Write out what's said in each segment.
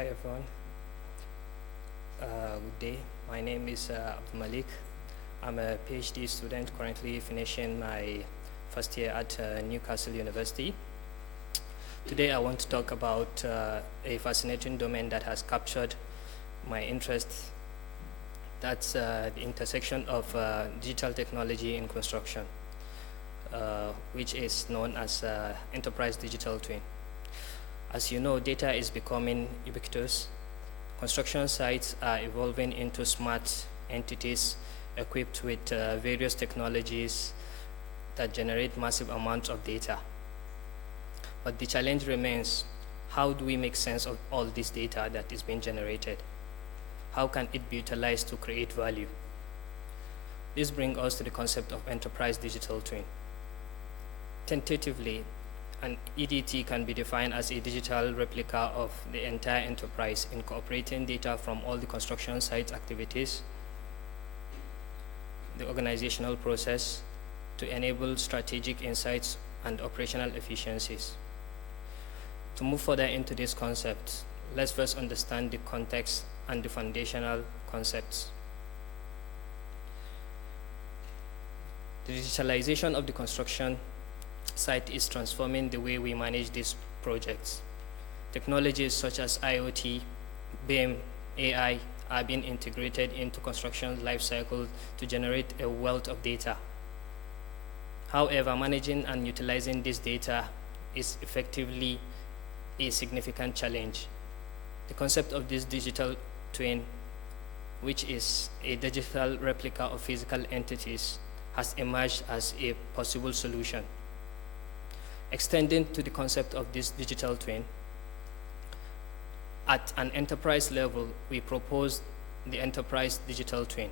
Hi everyone. Good day. My name is Abdulmalik. I'm a PhD student currently finishing my first year at Newcastle University. Today I want to talk about a fascinating domain that has captured my interest. That's the intersection of digital technology in construction, which is known as enterprise digital twin. As you know, data is becoming ubiquitous. Construction sites are evolving into smart entities equipped with various technologies that generate massive amounts of data. But the challenge remains, how do we make sense of all this data that is being generated? How can it be utilized to create value? This brings us to the concept of enterprise digital twin. Tentatively, an EDT can be defined as a digital replica of the entire enterprise, incorporating data from all the construction site activities, the organizational process, to enable strategic insights and operational efficiencies. To move further into this concept, let's first understand the context and the foundational concepts. The digitalization of the construction site is transforming the way we manage these projects. Technologies such as IoT, BIM, AI are being integrated into construction lifecycle to generate a wealth of data. However, managing and utilizing this data is effectively a significant challenge. The concept of this digital twin, which is a digital replica of physical entities, has emerged as a possible solution. Extending to the concept of this digital twin, at an enterprise level, we propose the enterprise digital twin.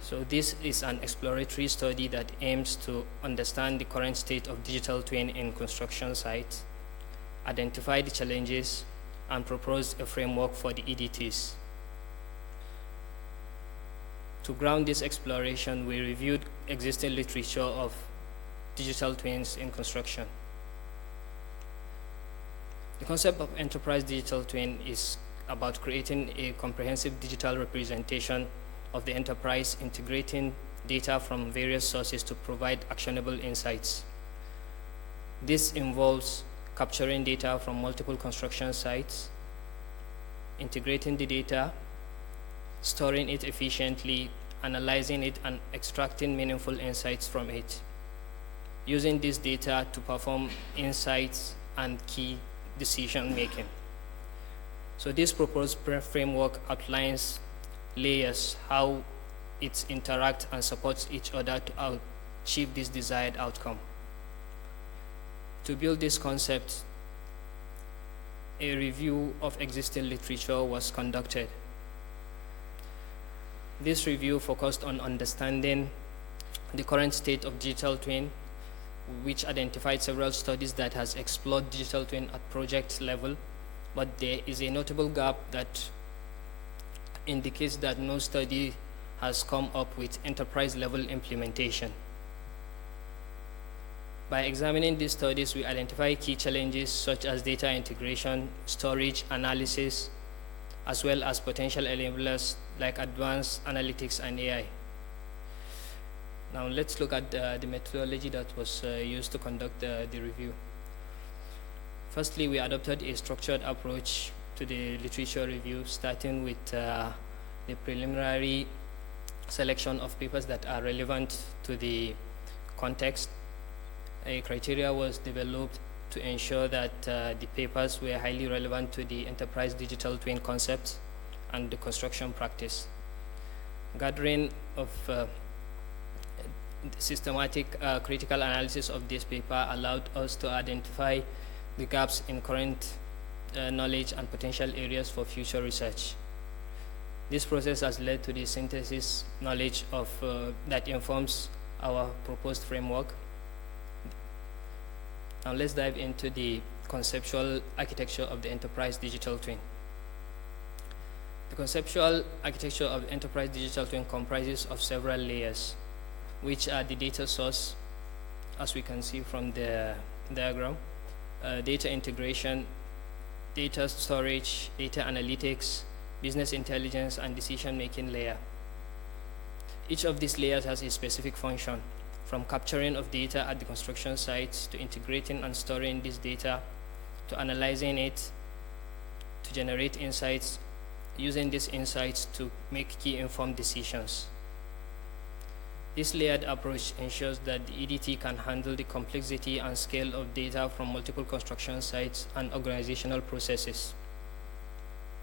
So this is an exploratory study that aims to understand the current state of digital twin in construction sites, identify the challenges, and propose a framework for the EDTs. To ground this exploration, we reviewed existing literature of digital twins in construction. The concept of enterprise digital twin is about creating a comprehensive digital representation of the enterprise, integrating data from various sources to provide actionable insights. This involves capturing data from multiple construction sites, integrating the data, storing it efficiently, analyzing it, and extracting meaningful insights from it. Using this data to perform insights and key decision making. So this proposed framework outlines layers, how it interacts and supports each other to achieve this desired outcome. To build this concept, a review of existing literature was conducted. This review focused on understanding the current state of digital twin, which identified several studies that has explored digital twin at project level, but there is a notable gap that indicates that no study has come up with enterprise level implementation. By examining these studies, we identify key challenges such as data integration, storage, analysis, as well as potential enablers like advanced analytics and AI. Now let's look at the methodology that was used to conduct the review. Firstly, we adopted a structured approach to the literature review, starting with the preliminary selection of papers that are relevant to the context. A criteria was developed to ensure that the papers were highly relevant to the enterprise digital twin concept and the construction practice. Gathering of systematic critical analysis of this paper allowed us to identify the gaps in current knowledge and potential areas for future research. This process has led to the synthesis knowledge of that informs our proposed framework. Now let's dive into the conceptual architecture of the enterprise digital twin. The conceptual architecture of enterprise digital twin comprises of several layers, which are the data source, as we can see from the diagram, data integration, data storage, data analytics, business intelligence, and decision-making layer. Each of these layers has a specific function, from capturing of data at the construction sites to integrating and storing this data, to analyzing it, to generate insights, using these insights to make key informed decisions. This layered approach ensures that the EDT can handle the complexity and scale of data from multiple construction sites and organizational processes.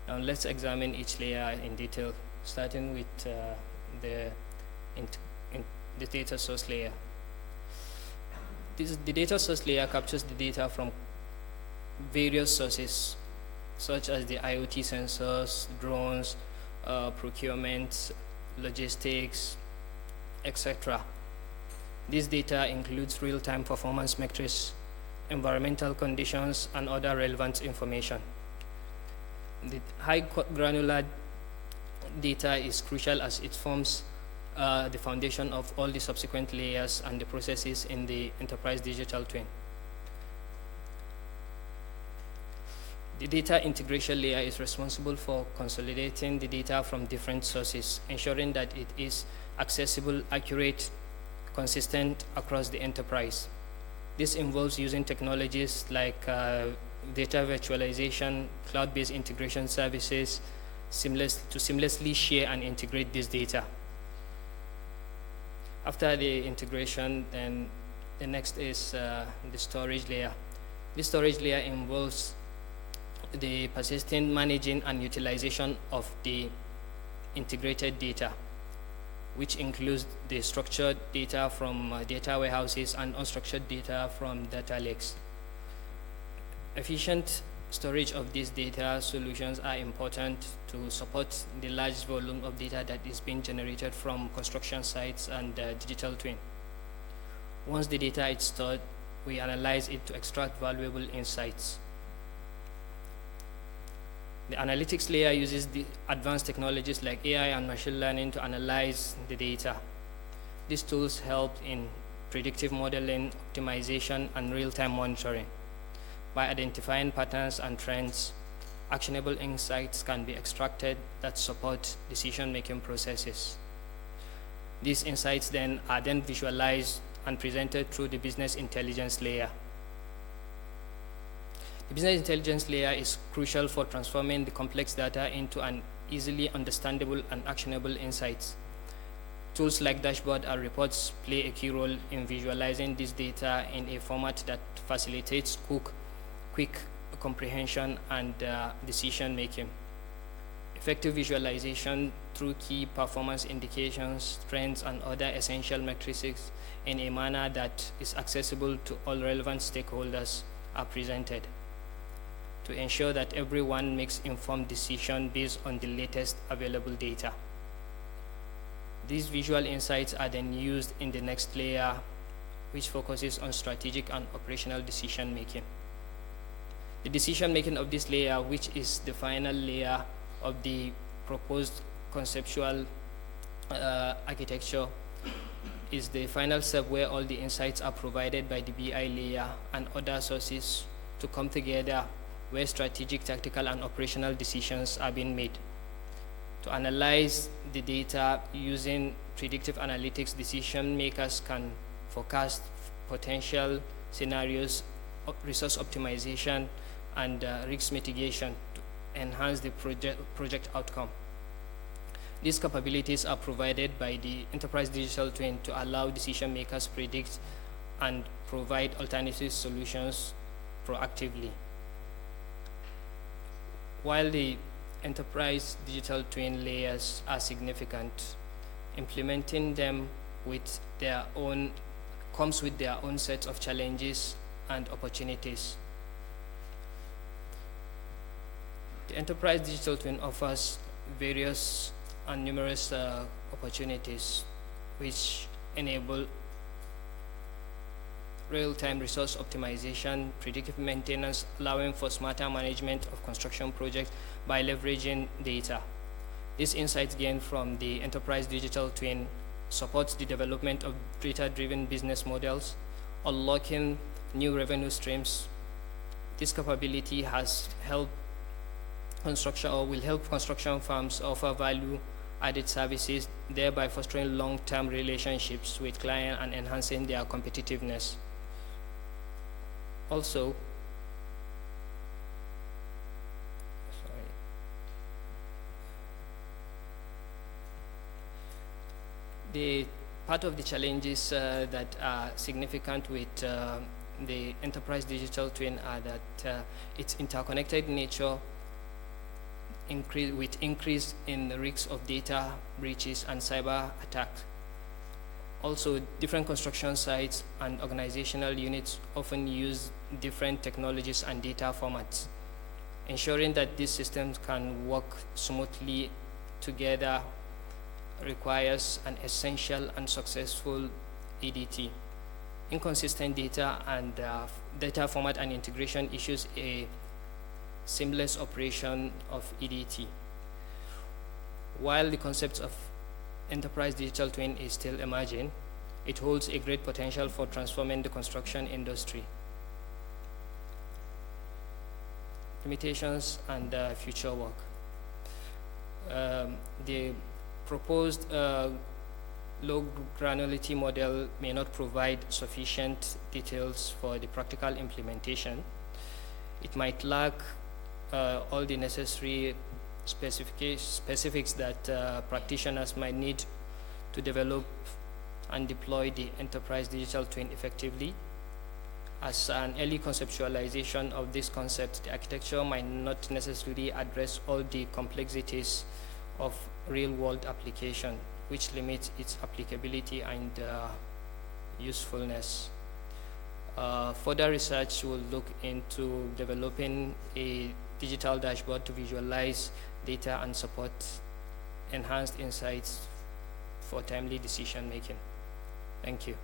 Now let's examine each layer in detail, starting with the data source layer. The data source layer captures the data from various sources, such as the IoT sensors, drones, procurement, logistics, etc. This data includes real-time performance metrics, environmental conditions, and other relevant information. The high granular data is crucial as it forms the foundation of all the subsequent layers and the processes in the enterprise digital twin. The data integration layer is responsible for consolidating the data from different sources, ensuring that it is accessible, accurate, consistent across the enterprise. This involves using technologies like data virtualization, cloud-based integration services, to seamlessly share and integrate this data. After the integration, then the next is the storage layer. This storage layer involves the persistent managing and utilization of the integrated data, which includes the structured data from data warehouses and unstructured data from data lakes. Efficient storage of these data solutions are important to support the large volume of data that is being generated from construction sites and digital twin. Once the data is stored, we analyze it to extract valuable insights. The analytics layer uses the advanced technologies like AI and machine learning to analyze the data. These tools help in predictive modeling, optimization, and real-time monitoring. By identifying patterns and trends, actionable insights can be extracted that support decision-making processes. These insights are then visualized and presented through the business intelligence layer. The business intelligence layer is crucial for transforming the complex data into an easily understandable and actionable insights. Tools like dashboard and reports play a key role in visualizing this data in a format that facilitates quick comprehension and decision making. Effective visualization through key performance indications, trends, and other essential metrics in a manner that is accessible to all relevant stakeholders are presented to ensure that everyone makes informed decisions based on the latest available data. These visual insights are then used in the next layer, which focuses on strategic and operational decision making. The decision making of this layer, which is the final layer of the proposed conceptual architecture, is the final step where all the insights are provided by the BI layer and other sources to come together, where strategic, tactical, and operational decisions are being made. To analyze the data using predictive analytics, decision makers can forecast potential scenarios, resource optimization, and risk mitigation to enhance the project outcome. These capabilities are provided by the enterprise digital twin to allow decision makers predict and provide alternative solutions proactively. While the enterprise digital twin layers are significant, implementing them comes with their own set of challenges and opportunities. The enterprise digital twin offers various and numerous opportunities which enable real-time resource optimization, predictive maintenance, allowing for smarter management of construction projects by leveraging data. These insights gained from the enterprise digital twin supports the development of data-driven business models, unlocking new revenue streams. This capability has helped construction, or will help construction firms offer value-added services, thereby fostering long-term relationships with clients and enhancing their competitiveness. Also, the part of the challenges that are significant with the enterprise digital twin are that its interconnected nature with increase in the risks of data breaches and cyber attacks. Also, different construction sites and organizational units often use different technologies and data formats. Ensuring that these systems can work smoothly together requires an essential and successful EDT. Inconsistent data and data format and integration issues a seamless operation of EDT. While the concept of enterprise digital twin is still emerging, it holds a great potential for transforming the construction industry. Limitations and future work. The proposed low granularity model may not provide sufficient details for the practical implementation. It might lack all the necessary specifics that practitioners might need to develop and deploy the enterprise digital twin effectively. As an early conceptualization of this concept, the architecture might not necessarily address all the complexities of real-world application, which limits its applicability and usefulness. Further research will look into developing a digital dashboard to visualize data and support enhanced insights for timely decision making. Thank you.